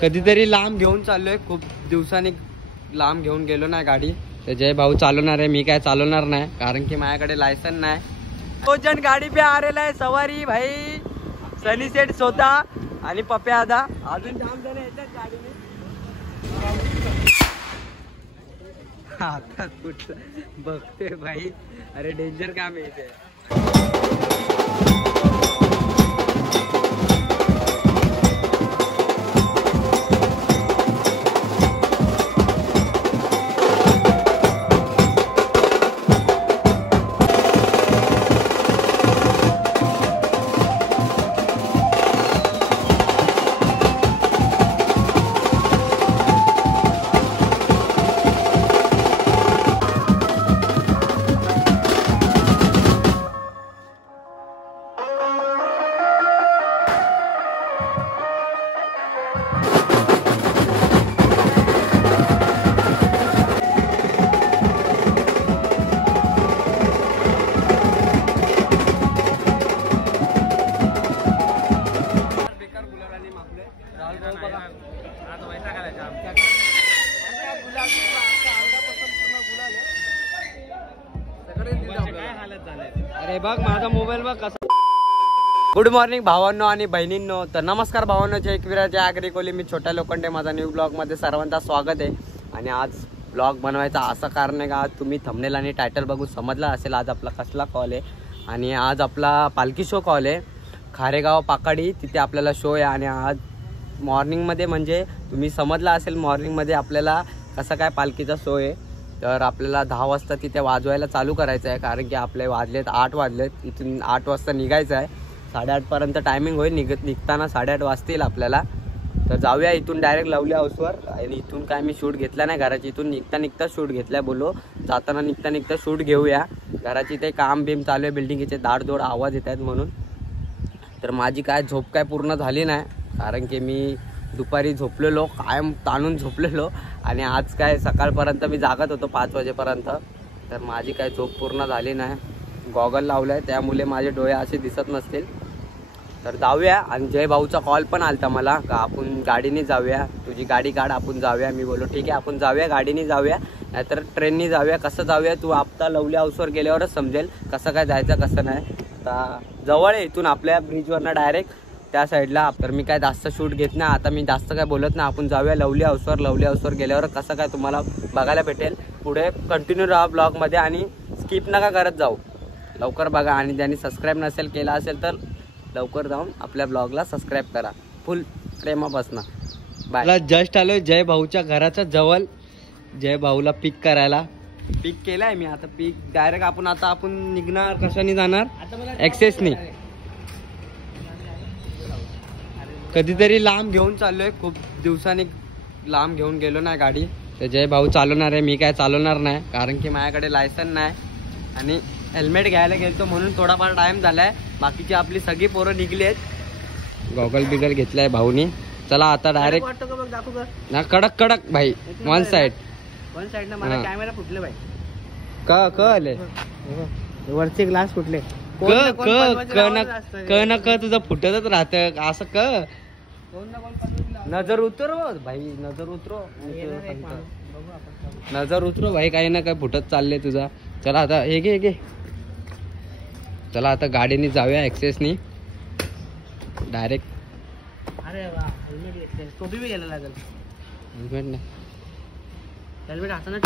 कधीतरी लांब घेऊन चाललोय, खूप दिवसांनी लांब घेऊन गेलो नाही गाडी. तर जय भाऊ चालवणार आहे, मी काय चालवणार नाही कारण की माझ्याकडे लायसन नाही. 2 जण गाडी पे आ रहे है, सवारी भाई सनी सेठ स्वतः आणि पप्या आदा, अजून जाम जण येतात गाडीने. आता कुठलं बघते भाई, अरे डेंजर काम आहे इथे. अरे बघ माझा मोबाईल बघ कसा. गुड मॉर्निंग भावांनो आणि बहिणींनो. तर नमस्कार भावांनो, जय एकविरा जय आगरी कोली. मी छोट्या लोखंडे, माझा न्यू ब्लॉग मध्ये सर्वांचा स्वागत आहे. आणि आज ब्लॉग बनवायचा असं कारण आहे का, आज तुम्ही थंबनेल आणि टायटल बघून समजला असेल आज आपला कसला कॉल आहे. आणि आज आपला पालखी शो कॉल आहे, खारेगाव पाकाडी तिथे आपल्याला शो आहे. आणि आज मॉर्निंगमध्ये म्हणजे तुम्ही समजला असेल मॉर्निंगमध्ये आपल्याला कसं काय पालखीचा शो आहे. तर आपल्याला 10 वाजता तिथे वाजवायला चालू करायचं आहे, कारण की आपले वाजलेत 8 वाजलेत. इथून 8 वाजता निघायचं आहे, 8:30पर्यंत टायमिंग होईल. निघताना 8:30 वाजतील आपल्याला. तर जाऊया इथून डायरेक्ट लवली हाऊसवर. आणि इथून काय मी शूट घेतला नाही घराची, इथून निघता शूट घेतलाय. बोलो जाताना निघता शूट घेऊया. घराची ते काम बीम चालू आहे, बिल्डिंगचे दाडदोड आवाज येत आहेत म्हणून. तर माझी काय झोप काय पूर्ण झाली नाही, कारण की मी दुपारी झोपलेलो, कायम ताणून झोपलेलो. आणि आज काय सकाळपर्यंत मी जागत होतो 5 वाजेपर्यंत. तर माझी काय झोप पूर्ण झाली नाही. गॉगल लावलाय त्यामुळे माझे डोळे असे दिसत नसतील. तर जाऊया. आणि जय भाऊचा कॉल पण आलता मला का आपण गाडीने जाऊया, तुझी गाडी काढ आपण जाऊया. मी बोललो ठीक आहे आपण जाऊया, गाडीने जाऊया नाहीतर ट्रेनने जाऊया. कसं जाऊया तू आता लवली हाऊसवर गेल्यावरच समजेल कसं काय जायचं कसं नाही. आता जवळ आहे इथून आपल्या ब्रिजवरनं डायरेक्ट त्या साईडला. तर मी काय जास्त शूट घेत नाही आता, मी जास्त काय बोलत नाही. आपण जाऊया लवली हाऊसवर. लवली हाऊसवर गेल्यावर कसं काय तुम्हाला बघायला भेटेल. पुढे कंटिन्यू राहा ब्लॉगमध्ये आणि स्किप नका करत जाऊ, लवकर बघा. आणि ज्यांनी सबस्क्राईब नसेल केला असेल तर लवकर जाऊन आपल्या ब्लॉगला सबस्क्राईब करा. फुल प्रेमापासून बाय. जस्ट आलोय जय भाऊच्या घराच्या जवळ, जय भाऊला पिक करायला. पिक केलाय मी आता. पिक डायरेक्ट आपण निघणार कशाने जाणार, एक्सेसनी. कधीतरी लांब घेऊन चाललोय, खूप दिवसांनी लांब घेऊन गेलो नाही गाडी. तर जय भाऊ चालवणार आहे, मी काय चालवणार नाही कारण की माझ्याकडे लायसन नाही. आणि हेल्मेट घ्यायला गेलतो म्हणून थोडाफार टाइम झालाय. बाकीची आपली सगळी पोरं निघली आहेत. गॉगल बिगल घेतलाय भाऊनी. चला आता डायरेक्ट ना कडक भाई. वन साइड ना मला कॅमेरा फुटले भाई. क आले वरचे ग्लास फुटले. क तुझं फुटतच राहत असं. नजर उतरो भाई, नजर उतरो भाई. काही ना काय फुटत चालले तुझा. चला आता हे घे. चला आता गाडीने जाऊया एक्सेसनी डायरेक्ट. अरे वा, हेल्मेट घेतले, टोपी बी घ्यायला लागेल. हेल्मेट नाही, हेल्मेट हाताने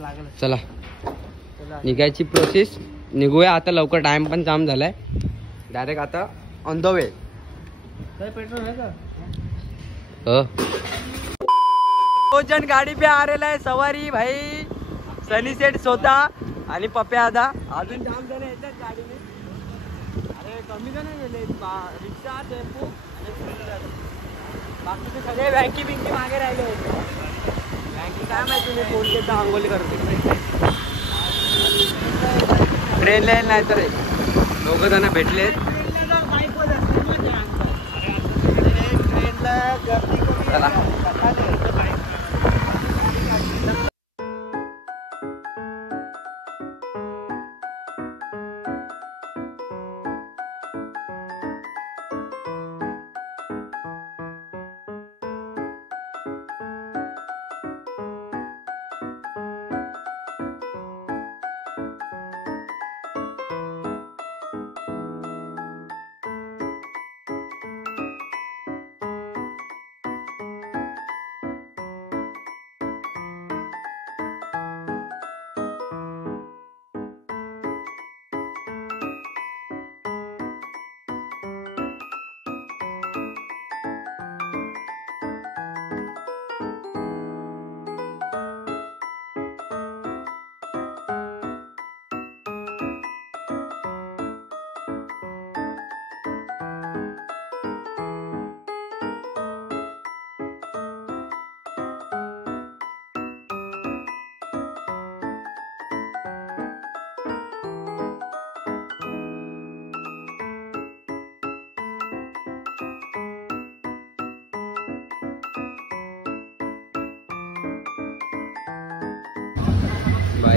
लागेल. चला निघायची प्रोसेस. निघूया आता लवकर, टाइम पण जाम झालाय. डायरेक्ट आता ऑन द वे. पेट्रोल आहे का? 2 जण गाडी पे आ रहे है, सवारी भाई सनी सेठ स्वतः आणि पप्या आदा, अजून जाम जण येतात गाडीने. अरे कमी जण गेले, रिक्षा टेम्पो आणि बाकीचे सगळे बँकी बिंकी मागे राहिले होते. बँकी काय माहिती, मी फोन केला आंघोळी करते. ट्रेनला येईल नाही तर 2 जण भेटले.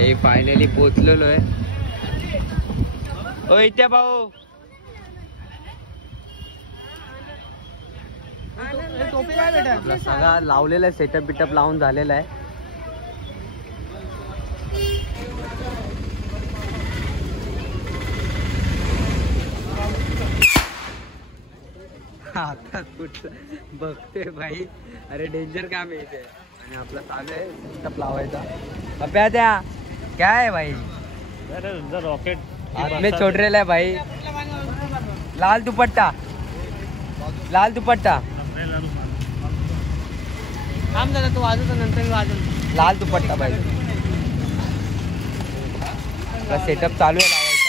भाई फायनली पोचलेलो आहे. ओ इथे भाऊ टोपी काय भेटा आपला सगळा लावलेला आहे, सेटअप बिटअप लावून झालेला आहे. आता कुठलं बघते भाई. अरे डेंजर काम आहे इथे. आणि आपला चालू आहे सेटअप लावायचा. पप्या त्या क्या है भाई रॉकेट हाथ में छोड़ रहा है भाई. लाल दुपट्टा लाल दुपट्टा थांब दादा तू वाजवतो नंतर मी वाजवतो. लाल दुपट्टा भाई. सेटअप चालू आहे लावायचा.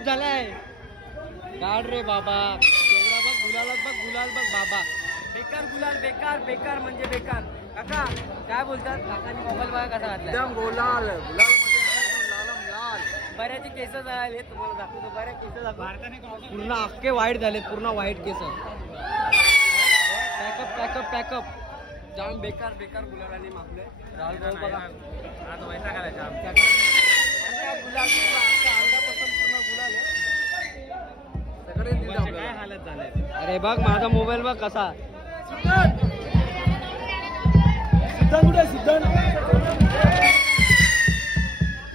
पॅकअप झालाय. काढ रे बाबा तेवढा बघ गुलाल बघ बाबा. बेकार गुलाल बेकार बेकार म्हणजे बेकार. काका काय बोलतात काकानी मोबाईल बघा कसा घातला एकदम गुलाल लाल. बऱ्याचे केस झाले तुम्हाला दाखवतो. बऱ्या केस पूर्ण अख्खे वाईट झालेत पूर्ण वाईट केस. पॅकअप जाम बेकार बेकार गुलालाने मागलोय. राहुल भाऊ बघा आज वैसा घालायचा गुलाल अंगापासून पूर्ण गुलाल आहे. काय हालत झालंय. अरे बघ माझा मोबाईल बघ कसा.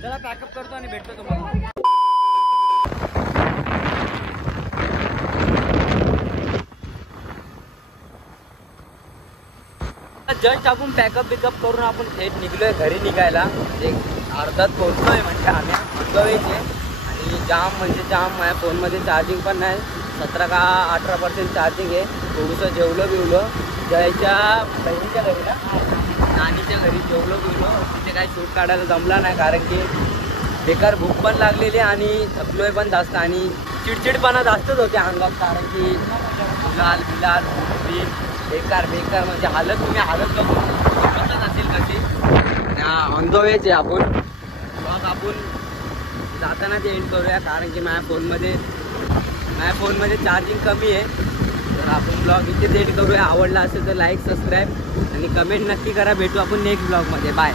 चला पॅकअप करतो आणि भेटतो तुम्हाला. जस्ट आपण पॅकअप बिकअप करून आपण थेट निघलोय घरी निघायला. एक अर्धात पोहोचलोय म्हणजे आम्ही म्हणतोय आणि जाम म्हणजे जाम माझ्या फोनमध्ये चार्जिंग पण नाही. 17 का 18% चार्जिंग आहे. थोडंसं जेवलो बिवलो जयच्या बहिणीच्या घरी ना नानीच्या घरी जेवलो बिवलो. तिथे काही शूट काढायला जमला नाही कारण की बेकार भूक पण लागलेली आणि थकलोय पण जास्त आणि चिडचिडपणा जास्तच होते अंगात कारण की गुलाल बिलाल बेकार बेकार म्हणजे हालत तुम्ही हालत बघतच असेल कशी. ऑन द वेच आहे आपण. मग आपण जाताना ते एंड करूया कारण की माझ्या फोनमध्ये चार्जिंग कमी आहे. तर आपण ब्लॉग इथे एंड करूया. आवडला असेल तर लाईक सबस्क्राईब आणि कमेंट नक्की करा. भेटू आपण नेक्स्ट ब्लॉगमध्ये. बाय.